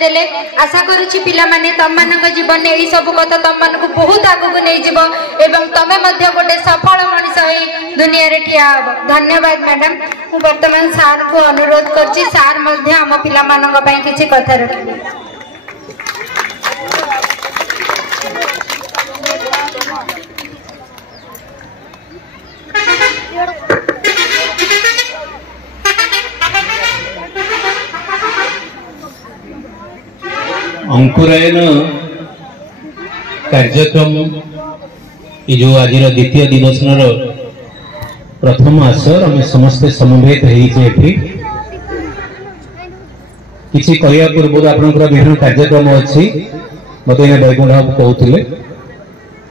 देले आशा करूची पिला माने तम मानक जीवन में यही सब कथा तम मानक बहुत आगु को नहीं जीवो एवं तमे मध्य गोटे सफल मनीष होई दुनिया रे ठिया हबो। धन्यवाद मैडम। मु वर्तमान सार को अनुरोध करची सार मध्य हम पिला मानक पई किछि कथा रखिबे। अंकुरायन कार्यक्रम ये जो आज द्वितीय दिवसन प्रथम आसर आम समस्ते समवेत होती किसी कहया पूर्व आपंकर विभिन्न कार्यक्रम अच्छी मत वैकुंठ बाबू कहते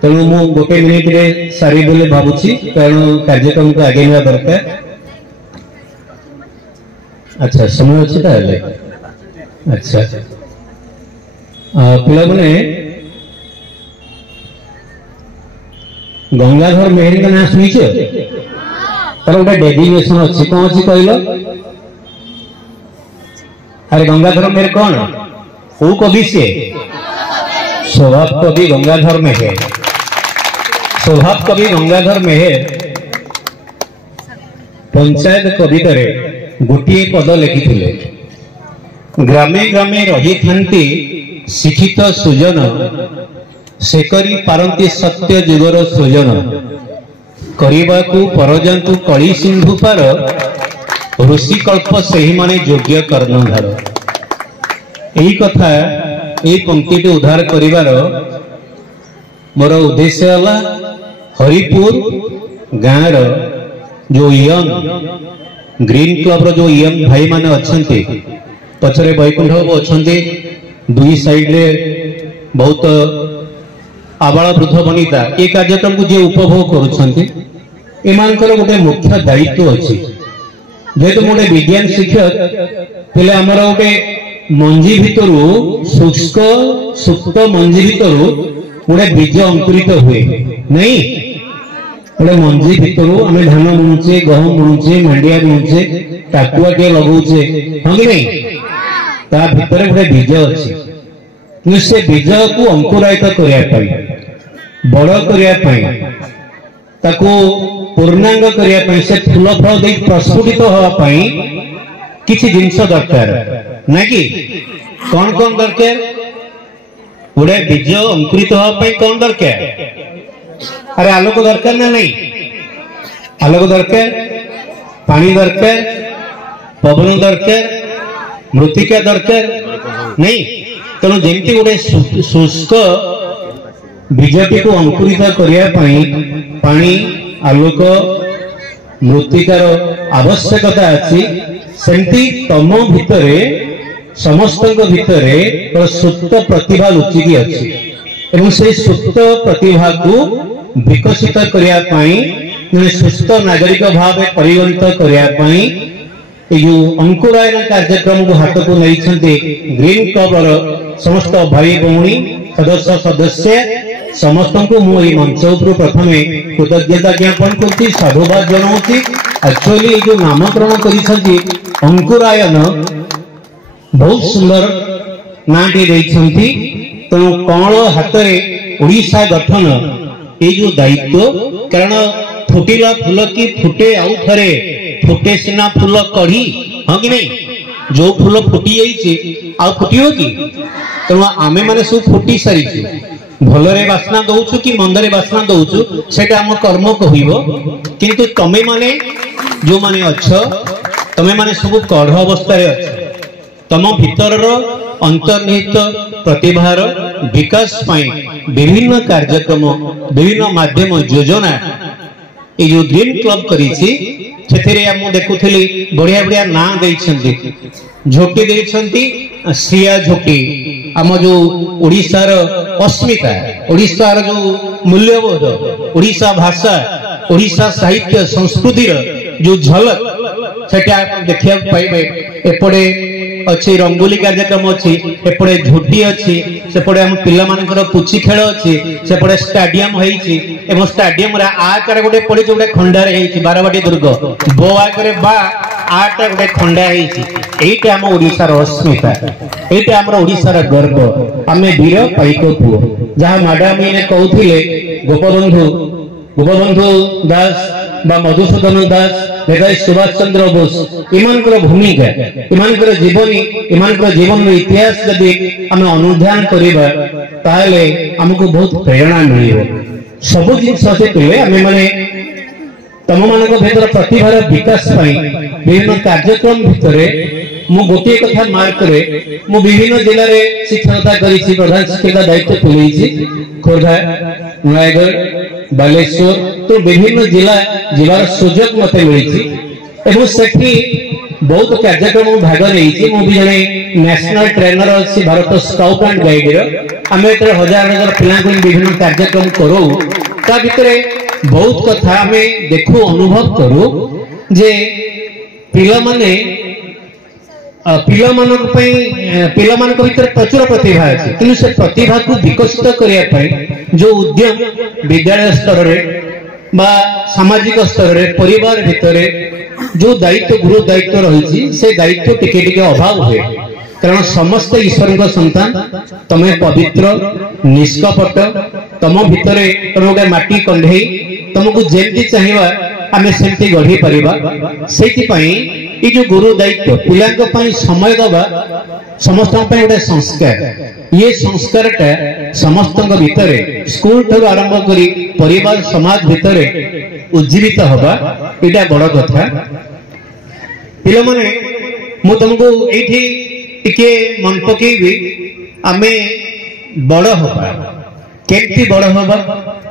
तेणु मु गोटे मिनिट रे सारी बोले भावुची कारण कार्यक्रम को आगे ना दरकार। अच्छा समय अच्छी ताले अच्छा पिला मैंने गंगाधर मेहरी का नाम शुणी तार गोटे डेडिकेशन अच्छी कौन अच्छी कहल अरे गंगाधर मेहर कौन हु कवि से स्वभाव कवि गंगाधर मेहर स्वभाव कवि गंगाधर मेहर पंचायत कविता गोटे पद लिखिथिले ग्रामे ग्रामे रही थांती शिक्षित सुजन से करी पारंती सत्य जुगर सृजन करने को परजंतु कली सिंधु पार ऋषिकल्प सही माने योग्य कर्णधार। यही कथा ये पंक्ति उद्धार करिवार मोर उद्देश्य है हरिपुर गाँव जो यंग ग्रीन क्लब जो यंग भाई माने अच्छे पछरे वैकुंठ बाबू अच्छे दुई साइड रे बहुत आबाल वृद्ध बनिता ये कार्यक्रम को जे उपभोग कर गोटे मुख्य दायित्व अच्छी जेहेतु गोटे विज्ञान शिक्षक थे आमर गोटे मंजी भितर शुष्क सुप्त मंजी भितर गोटे बीज अंकुरित हुए नहीं गोटे मंजी भितर आम धान बुणुचे गहम बुणुचे मांडिया बुणुचे टाकुआ टे लगौचे हाँ कि नहीं ता भितर गोटे बीज अच्छी कि से बीज को अंकुरायित करने बड़ करने पूर्णांग करने से फूल फल दे प्रस्फुटित होगापाई किसी जिनस दरकार ना कि कौन कौन दरकार गोटे बीज अंकुरित होगापाई कौन दरकार अरे आलोक दरकार ना नहीं आलोक दरकार पानी दरकार पवन दरकार मृत्तिका दरकार नहीं तेणु जमी गोटे शुष्क बीजटी को अंकुरित करने पानी आलोक मृत्तिकार आवश्यकता अच्छी सेमती तम भितर समस्त भितर सुप्त प्रतिभा लुचिकी अच्छी एवं से सुप्त प्रतिभा को विकसित करने सुस्थ नागरिक भाव परिगणित करने जो अंकुरायन कार्यक्रम को हाथ को नहीं ग्रीन क्लब समस्त भाई भौणी सदस्य सदस्य समस्त को मुझे मंच उपर प्रथम कृतज्ञता ज्ञापन कर साधुवाद जनाऊँ। एक्चुअली जो नामकरण कर अंकुरायन बहुत सुंदर नाटी तेणु कौन हाथ में ओडिशा गठन ये जो दायित्व कारण फुटिला फूल की फुटे आउ थे फुटे सिना फूल कढ़ी हाँ कि नहीं जो फूल फुटी जाइए फुटिव कि तेणु आमे माने सब फुटी सारी भलरे बास्ना दौचु कि मंदरे बास्ना दौचु सेटा आम कर्म कहइबो किंतु तमे माने जो माने अच्छ तमे माने सब कढ़ अवस्था अच्छ तम भीतर अंतर्निहित प्रतिभार विकास पाई विभिन्न कार्यक्रम विभिन्न माध्यम योजना ये जो ग्रीन क्लब करी देखुली बढ़िया बढ़िया ना झोटी देती श्रिया झोटी आम जो ओडिशार अस्मिता ओडिशार जो मूल्यबोध ओडिशा भाषा ओडिशा साहित्य संस्कृतिर जो झलक से देखा पाइबे एपटे अच्छी रंगोली कार्यक्रम अच्छी एपटे झुटी अच्छी सेपटे आम पिला पुची खेल अच्छी सेपटे स्टाडियम होईची एवं स्टाडियम रे आकार गोटे पड़ी गोटे खंडार होईची बारवाटी दुर्ग बो आकर बा आटा गोटे खंडा होईची एटा आम ओडिशार अस्मिता एटा आम ओडिशार गर्व आमे वीर पाइक पुओ जहाँ मैडम इने कहूथिले गोपबंधु दास बा मधुसूदन दास नेताजी सुभाष चंद्र बोस इमानकर भूमिका इमानकर जीवनी इमानकर जीवन इतिहास यदि आम अनुधान करबा ताले हमको बहुत प्रेरणा मिलिबो सब जिन से कले आमे माने तम मानक भीतर प्रतिभार विकास पाई विभिन्न कार्यक्रम भितर मु गोटे कथा मार्क रे मु विभिन्न जिले में शिक्षकता करी प्रधान शिक्षक दायित्व तुलैछि खोर्धा नयगढ़ बालेश्वर तो विभिन्न जिला जीवार सुजोग मते मिली एवं सेठी बहुत कार्यक्रम भाग नहीं मु भी जने नेशनल ट्रेनर अच्छी भारत स्काउट एंड गाइड आम हजार हजार पिला विभिन्न कार्यक्रम करूँ ता भितर बहुत कथा आम देखू अनुभव करूँ जे पिला माने पिला भीतर प्रचुर प्रतिभा अच्छी कि से प्रतिभा को विकसित करने जो उद्यम विद्यालय स्तर रे बा सामाजिक स्तर रे परिवार भितर जो दायित्व गुरु दायित्व रही से दायित्व टिके टिके अभाव हुए कारण समस्त ईश्वर का संतान तमे पवित्र निष्कपट तम भितर तुम गोटे माटी कंढे तुमको जेमती चाहिए आमे सेमती गढ़ी परिबा सेतिपई ई जो गुरु दायित्व पिलांक पई समय दबा समस्त पई गोटे संस्कार ये संस्कारटा समस्त भीतर स्कूल ठू आरंभ करी परिवार समाज भितर उज्जीवित हवा एटा बड़ कथा पिला माने मु तुमको एठी टिके मन पकेबी आमे बड़ हवा केमती बड़ हवा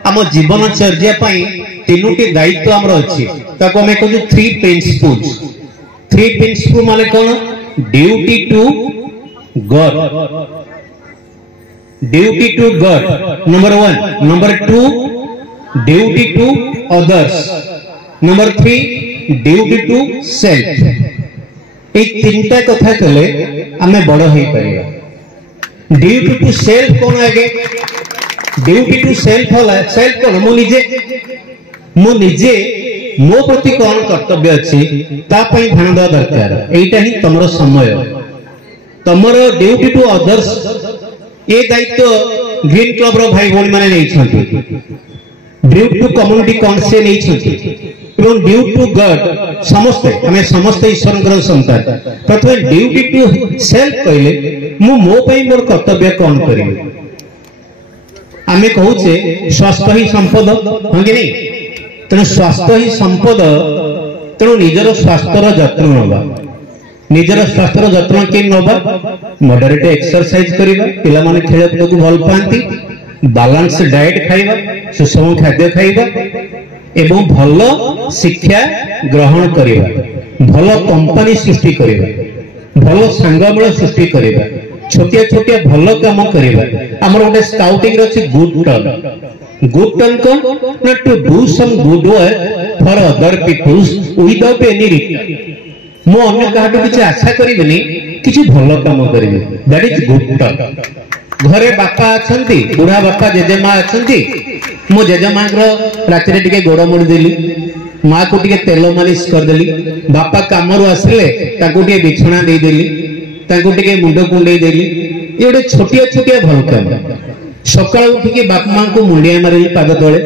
आम जीवनचर्या पई तीनोटी दायित्व आमर अच्छी ताको हमें कहू थ्री प्रिंसिपल माने कौन duty to god number 1 number 2 duty to others number 3 duty to self ए तीनटा कथा कले आमे बड़ होई परिया ड्यूटी टू सेल्फ कौन आगे ड्यूटी टू सेल्फ होला सेल्फ कौन मु निजे मो प्रति कौन कर्तव्य अच्छी तापाई ध्यान देवा दरकार एटा ही तमरो समय तमरो ड्यूटी टू अदर्स ए दायित्व ग्रीन क्लब रो भाई भौणी माने नहीं छथि ड्यूटी टू कम्युनिटी कौन से नहीं छथि एवं ड्यूटी टू गॉड समस्त हमें समस्त ईश्वर कर संतान प्रथम ड्यूटी टू सेल्फ कहले मु मो पई मोर कर्तव्य कौन करिवे आमे कहूचे स्वास्थ्य ही संपद हां कि नहीं तेणु स्वास्थ्य ही संपद तेणु निजर स्वास्थ्यर जत्न नवा निजर स्वास्थ्यर जत्न के नवा मॉडरेट एक्सरसाइज करिबा पिला माने खेल कूद को भल पांती बैलेंस डाइट खाइबा सुषम खाद्य खाइबा एवं भल शिक्षा ग्रहण करिबा भल कंपनी सृष्टि करिबा भल संगमेल सृष्टि करिबा छोटिया छोटिया भल काम करिबा हमर गोटे स्काउटिंग अछि गुड टर्न कौन ना to do some good work for other peoples without any return मो अन्य काहाटो किछि आशा करिबेनी किछि भल काम करिबे दैट इज गुड टर्न घरे बापा अछंती बुढ़ा बापा जेजेमा अछंती मो जेजेमा राति टिके गोड़ मोड़ देली माँ को टिके तेल मालिश कर देली बापा कामरू आसिले ताको टिके बिछଣା दे देली ताको टिके मुंड कुंडे देली ये गोटे छोटिया छोटिया भल काम सकाळ उठिके बाप मां को मुंडिया मारे पाद तले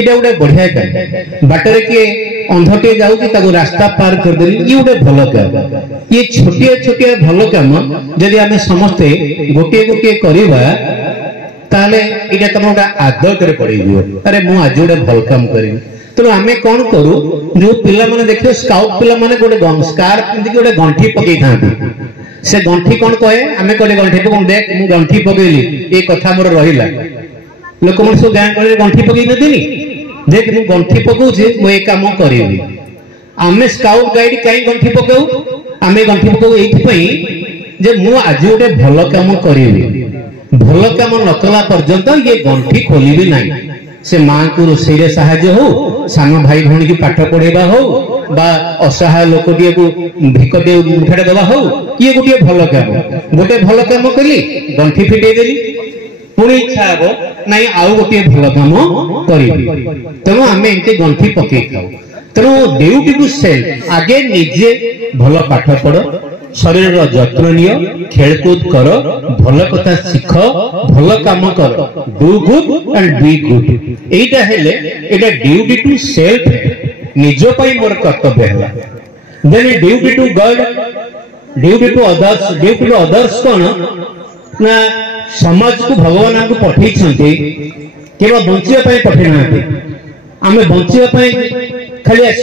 एटा गोटे बढ़िया काम बाटरे के अंधटे जाउची ताको रास्ता पार कर देली ये गोटे भल काम ये छोटिया छोटिया भल काम यदि आमे समस्ते गोटे गोटे करबा ताले एटा तमोटा आदत रे पड़ी दियो अरे मु आज गोटे भल काम करी तो आमे कोन करू जो पिला माने देखियो स्काउट पिला माने गोटे स्कार्फ पिंदी गोटे गंठी पकई थांती से गंठी कौन कहे आमे कहले गंठी पकम देख मु गंठी पकेली ए कथा मोर रहिला लोक मन सब गां गले गंठी पकई नदिनी देख मु गंठी पकौछे मु ए काम करिवि आमे स्काउट गाइड काई गंठी पकाऊ आमे गंठी पकाऊ एथि पई जे मु आज गोटे भल काम करिवि भल काम न कला पर्यंत ये गंठी खोलिबि नाही से मां को रोषे रे सहाय्य हो सान भाई भौणी की पाठ पढ़ेबा हो बा असहाय लोक को भिक दे मुठाटे देबा हो ये गोटे भल काम गोटे भल काम कली गंठी फिटेदेली पुणी इच्छा हे ना आउ गोटे भल काम करी तेणु आम एमती गंठी पकई खाऊ तेणु ड्यूटी टू सेल्फ आगे निजे भल पाठ पढ़ शरीर जत्न नियो खेलकूद कर भल कथा शिख भल काम कर do good and be good एटा हेले एटा ड्यूटी टू सेल्फ निज पई मोर कर्तव्य है then duty to god duty to others कौन ना समाज को भगवान को पठे केवल बंचा पठे ना आम बंचा खाली आस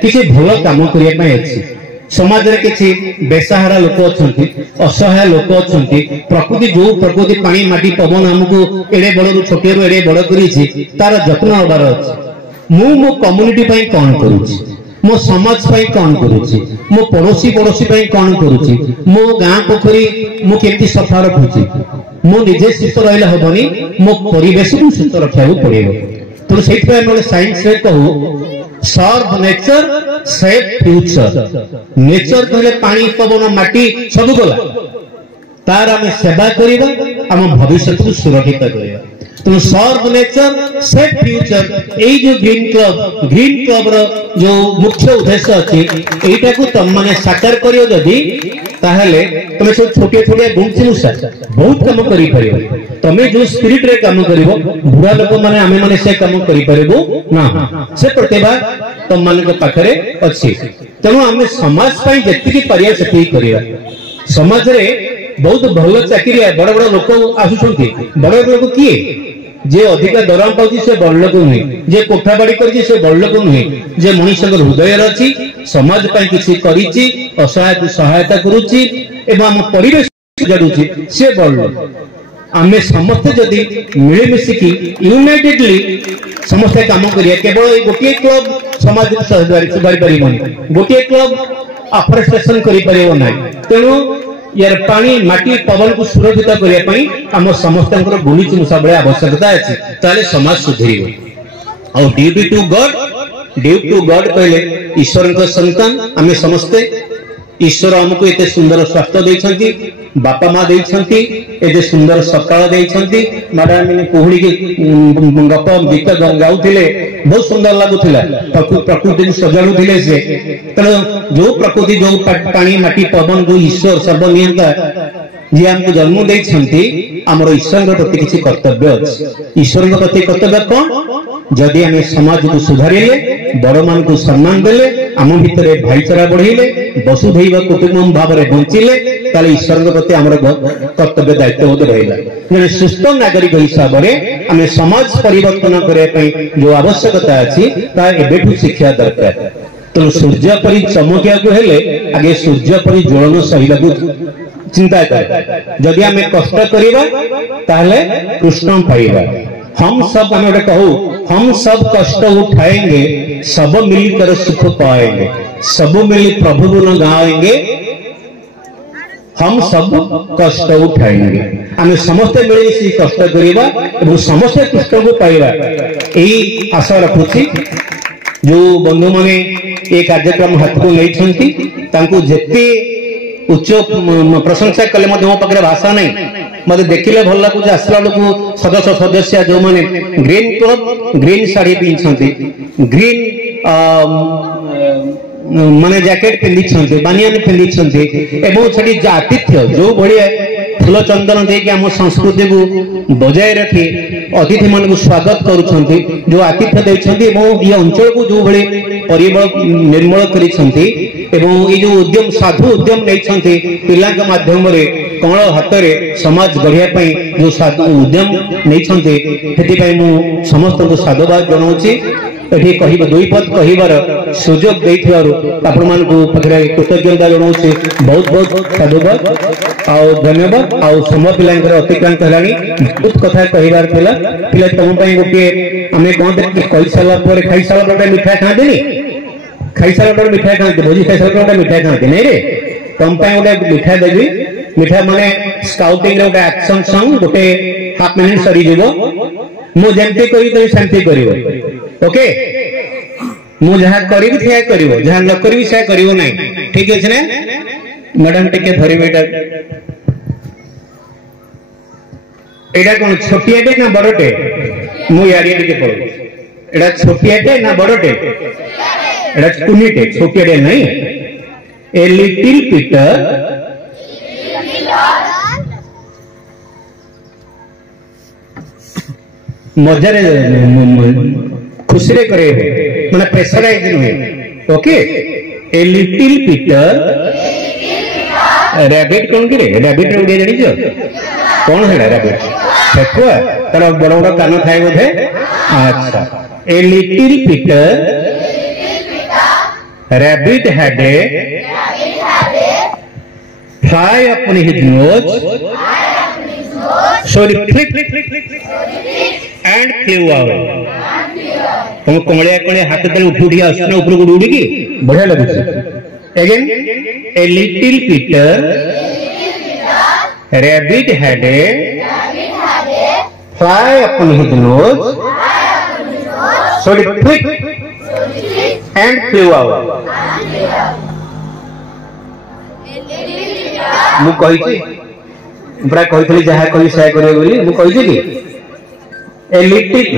किसी भल काम करने समाज रे किसी बेसहारा लोक अच्छा असहाय लोक अच्छा प्रकृति जो प्रकृति पानी माटी पवन आमको एड़े बड़ छोटे एड़े बड़ कर तार जत्न हबार अच्छे मो कम्युनिटी कौन करुच्ची मो समाज कौन करुच्ची मो पड़ोसी कौन करुच्ची मो गाँ पोखरी मु केमती सफा रखुची मो निजे सुस्थ रहा हेनी मो परिवेश को सुस्थ रखा पड़ेगा तेणु से साइंस रे कहू सर्व नेचर सेव फ्यूचर नेचर कहले पानी पवन माटी सब गला तार आम सेवा करिबा आम भविष्य को सुरक्षित करिबा तो सर्व नेचर सेव फ्यूचर एई जो ग्रीन क्लब रो जो मुख्य उद्देश्य अछि एटा को तुम माने साकार करियो जदी ताहले तुम सब छोटे छोटे गुंची मुसा बहुत काम करि परिबो तमे जो स्पिरिट रे काम करिवो बुढ़ा लोक माने आमे माने से काम करि परिबो ना से प्रतिभा तुम मान के पाखरे अछि तेणु आमे समाज पई जति परिया सेति करिया समाज रे बहुत भल चाकरी बड़ बड़ लोक आसुछंती बड़ लोक किए जे अधिका दरम पाउची से बड़ लोक नुहे जे कोठा बाड़ी करची से बड़ लोक नुहे जे मनुष्य हृदय अछि समाज पई किछि करिछि असहाय को सहायता करूछि एवं हम परिवेश जडुछि से बड़ लोक आमे समस्त जदि मिले मिसिकी यूनाइटेडली समस्त काम करिया केवल गोटे क्लब समाज को सुधारी परिबनी गोटे क्लब अफरेस्टेशन करि परिबो नै तेणु यार पानी माटी पवन को सुरक्षित करने आम समस्त गुणिच मुसा भाई आवश्यकता अच्छी ताले समाज सुधर ड्यूटी टू गॉड कहले ईश्वर संतान आम समस्ते ईश्वर आमको एते सुंदर स्वास्थ्य देइछंती बापा माँ देइछंती एते सुंदर सकाळ देइछंती मैडम कुहुड़ी के गप गीत गाउथिले बहुत सुंदर लागुथिला प्रकृति को सजाडुथिले से तेणु जो प्रकृति जो पानी माटी पवन जो ईश्वर सर्वनियंता जी हमको जन्म देइछंती हमर ईश्वर प्रति किछि कर्तव्य अछि ईश्वर प्रति कर्तव्य कौन जदि आम समाज को सुधारिले बड़ मान को सम्मान देले आम भितर भाईचारा बढ़ेले वसुधैव कुटुंबकम भाव में बंचिले ताले ईश्वर प्रति आम कर्तव्य दायित्वबोध रहा जड़े सुस्थ नागरिक हिसाब से आम समाज परिवर्तन करने जो आवश्यकता अच्छी एबेठू शिक्षा दरकार तेणु सूर्य परी चमकिया हेले आगे सूर्य परी ज्वलन सहिला चिंता कर जदि आम कष्ट करवा ताहले कृष्ण पाइबा हम सब हमें कहू हम सब कष्ट उठाएंगे सब मिलकर सुख पाएंगे सब मिल प्रभु गुण गाएंगे हम सब कष्ट उठाएंगे आम समस्ते मिलमिशी कष्ट करवा और समस्ते कृष्ण को पाइबा यही आशा रखुची जो बंधु मैंने ये कार्यक्रम हाथ को नहीं जेते उच्च प्रशंसा कले मो पाखे भाषा नहीं मत देखिले भल लगुच आसला लोक सदस्य सदस्य जो माने ग्रीन क्लब ग्रीन साड़ी पिंधि ग्रीन माने जैकेट पिंधि बानियान पिंधि एवं छड़ी आतिथ्य जो भाया फूल चंदन दे आम संस्कृति को बजाय रखी अतिथि मान को स्वागत करुछंती जो आतिथ्य देछंती एवं ये अंचल को जो भले परिमल निर्मल करिछंती एवं ये जो उद्यम साधु उद्यम नहीं पिला के माध्यम रे कमल हाथ में समाज गढ़िया जो साधु उद्यम नहीं मु समस्त को साधुवाद जनाऊँगी एठी कहिबा दुई पद कहिबार सुजोग देइथिबारु आपण मान को पखरे कृतज्ञता जनाऊँगी बहुत बहुत साधुवाद आउ धन्यवाद आउ समय पिलांकर अतिक्रांत हेलानी बहुत कथा कहिबार थिला पिला तुम पई गोटे आमे कहते कहि साला पर खाइ साला पर मिठाई खांदेनी खाइ साला पर मिठाई खांदे भोजी खाइ साला पर मिठाई खांदे नहीं रे तुम पई गोटे मिठाई देबी मिठा माने स्काउटिंग रे गोटे एक्शन सॉन्ग गोटे हाफ मिनिट सरी जीवो मु जेंती करी तो शांति करिवो ओके मु जहा करिवि थिया करिवो जहा न करिवि से करिवो नहीं ठीक अछि ने मैडम टिके धरिबे एटा कोन छोटियाटे ना बड़टे मु यारी टिके पड़ो एटा छोटियाटे ना बड़टे एटा कुनीटे छोटियाटे नहीं ए लिटिल पीटर मजारे खुशी रे करे माने प्रेशराइज नुहे ओके ए लिटिल पीटर रैबिट कौन कि रैबिट रे उड़े जानि छ कौन है रैबिट ठेकुआ तार बड़ बड़ कान थाए बोधे अच्छा ए little Peter Rabbit had a fly upon his nose so it flicked and flew away तुम कमलिया कमलिया हाथ तले उठ उठी आसना ऊपर को उड़ी की बढ़िया लगुछ again a little Peter Rabbit had a fly upon his nose so it flicked and flew away मु कहि पूरा कही जहाँ कही से करिए बोली मु कहि कि a little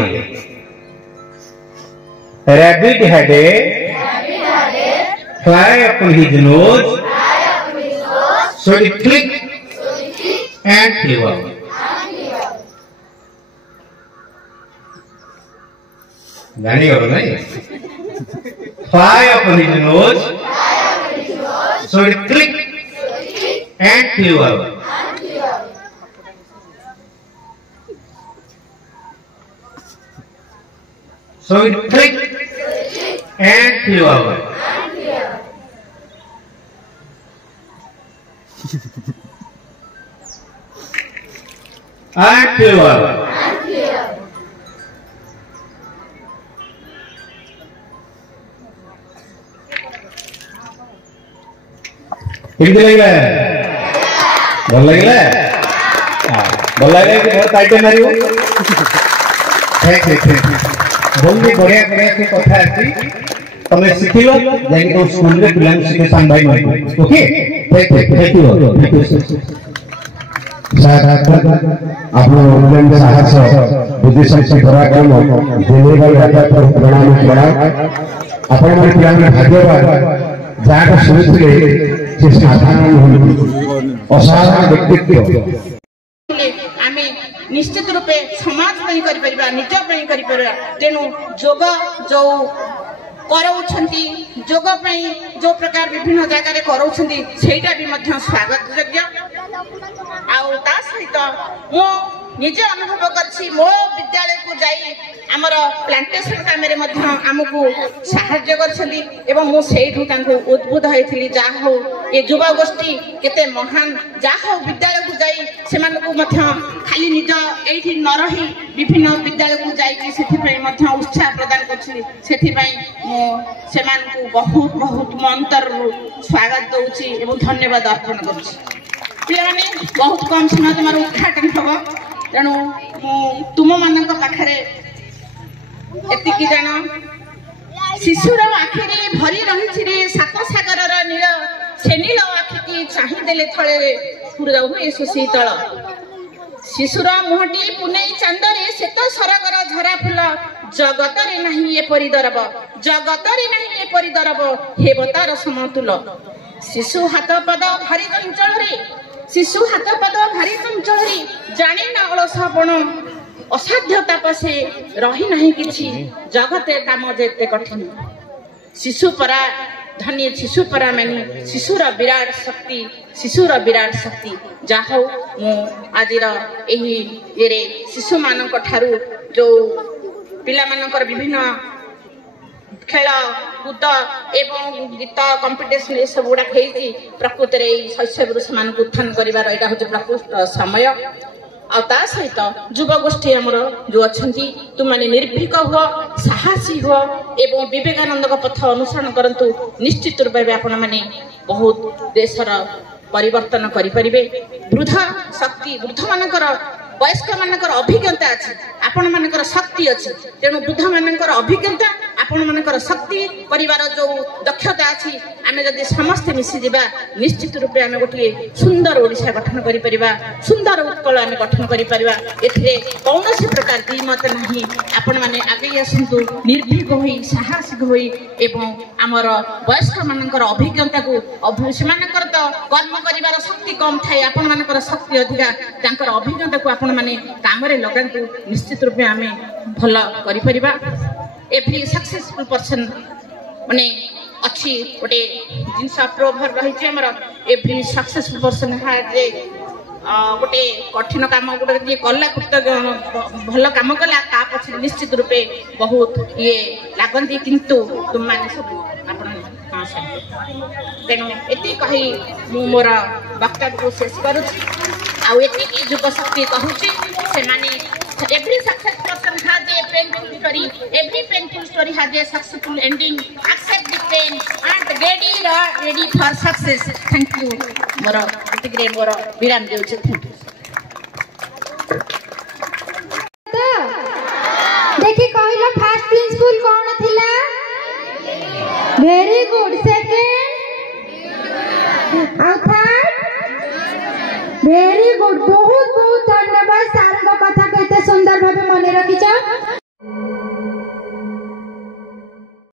rabbit had a fly upon his nose so it flicked and flew away जानी हो नहीं fly upon his nose so it flicked and flew away so it flicked and flew away and flew away भल लगे भल लगे बहुत item Mario बहुत बढ़िया बढ़िया से कथा अच्छी तुम शिखल जाकि तुम स्कूल रे पिला शिखे सांग भाई मार ओके थैंक यू सर आपन ऑनलाइन साहस बुद्धि शक्ति पराक्रम दिने भाई राजा पर प्रणाम बड़ा आपण मन पिला भाग्यवान जाका सुनिथिले जे साधारण असाधारण व्यक्तित्व आमे निश्चित रूपे समाज पई करि परिबा निज पई करि परिबा तेनु जोग जो करौछंती जोग पई जो प्रकार विभिन्न जगह रे करौछंती सेटा भी मध्य स्वागत योग्य आउ ता सहित मो निजे अनुभव करछि मो विद्यालय को जाई हमर प्लांटेशन काम रे मध्य हमकु सहाय्य करछंती एवं मो सेठु तांको उद्बुद्ध होइथिली जा हो ए युवा गोष्ठी केते महान जा हो विद्यालय को जाई सेमानकु मध्य खाली निज एठी न रही विभिन्न विद्यालय को जाई कि सेठी पई मध्य उत्साह प्रदान करछि सेठी पई मो सेमानकु बहुत बहुत मंतर स्वागत दउछि एवं धन्यवाद अर्पण करछि पिया माने बहुत कम समय तमार उद्घाटन हबो तेणु तुम मानक पाखरे एतिकी जान शिशुर आखिरे भरी रही रे सात सागर नील से नील आखि की चाहि देले थळे पुरा हुए सुशीतल शिशुर मुहटी पुनै चांदरे सेत सरगर झरा फुल जगत रे नहीं ए परिदरब जगत रे नहीं ए परिदरब हे बतार समतुल शिशु हाथ पद भारी चंचल रे शिशु हाथ पद भारी चंचल रे जाने न अलसपण असाध्य तापसे रही नहीं किछि जगते काम जेते कठिन शिशु परा धन्य शिशु परा मानी शिशुर विराट शक्ति जाहो मु आजिर एही एरे शिशु मानक ठारू जो पिला मानकर विभिन्न खेल कूद एवं गीत कंपिटिशन ये सब गुड़ा खेई प्रकृति रे शैशव मान उत्थान करिवार एटा होचे प्रकृत समय आ सहित युव गोष्ठी आमर जो अच्छा तुम मैंने निर्भीक हुआ साहसी हुआ एवं विवेकानंद पथ अनुसरण करंतु निश्चित रूप में आपण मैंने बहुत देशर परिवर्तन करें वृद्ध शक्ति वृद्ध मानकर वयस्क मानकर अभिज्ञता अच्छी आपण मानकर शक्ति अच्छी तेणु वृद्ध मानकर अभिज्ञता आपण मानकर शक्ति परिवार जो दक्षता अछि आमे जदि समस्त मिसी दिबा निश्चित रूपे आमे गोटे सुंदर ओडिशा गठन करि परिबा सुंदर उत्कल आमे गठन करि परिबा एथिरे कौनसी प्रकार द्विमत नाही आपण माने आगे आसंतु निर्भीक होई साहसिक होई एवं आमर वयस्क मानकर अभिज्ञता को सेमानकर तो कर्म करिवार शक्ति कम थाए आपण मानकर शक्ति अधिका तांकर अभिज्ञता को आपण माने काम रे लगांतु निश्चित रूपे आमे भल करि परिबा एवरी सक्सेसफुल पर्सन माने अच्छी गोटे जिनस प्रोभर रही हमर एवरी सक्सेसफुल पर्सन हैज गोटे कठिन काम गोटे जे कला भल काम कला ता पछे निश्चित रूपे बहुत ये लागंती किंतु तुम माने सब आपण तेणु एति कही मु मोर वक्तव्य को शेष करूची आ एति युग शक्ति कहूची से माने every success person has a painful story. Every painful story has a successful ending. Accept the pain and ready for success. Thank you. Moro, great moro. Viram deoche. Thank you. देखी कहला फर्स्ट प्रिंसिपल कौन थिला? Very good. Second और third very good. बहुत बहुत धन्यवाद. सार को कथा कहते सुंदर भावे मन रखिछ.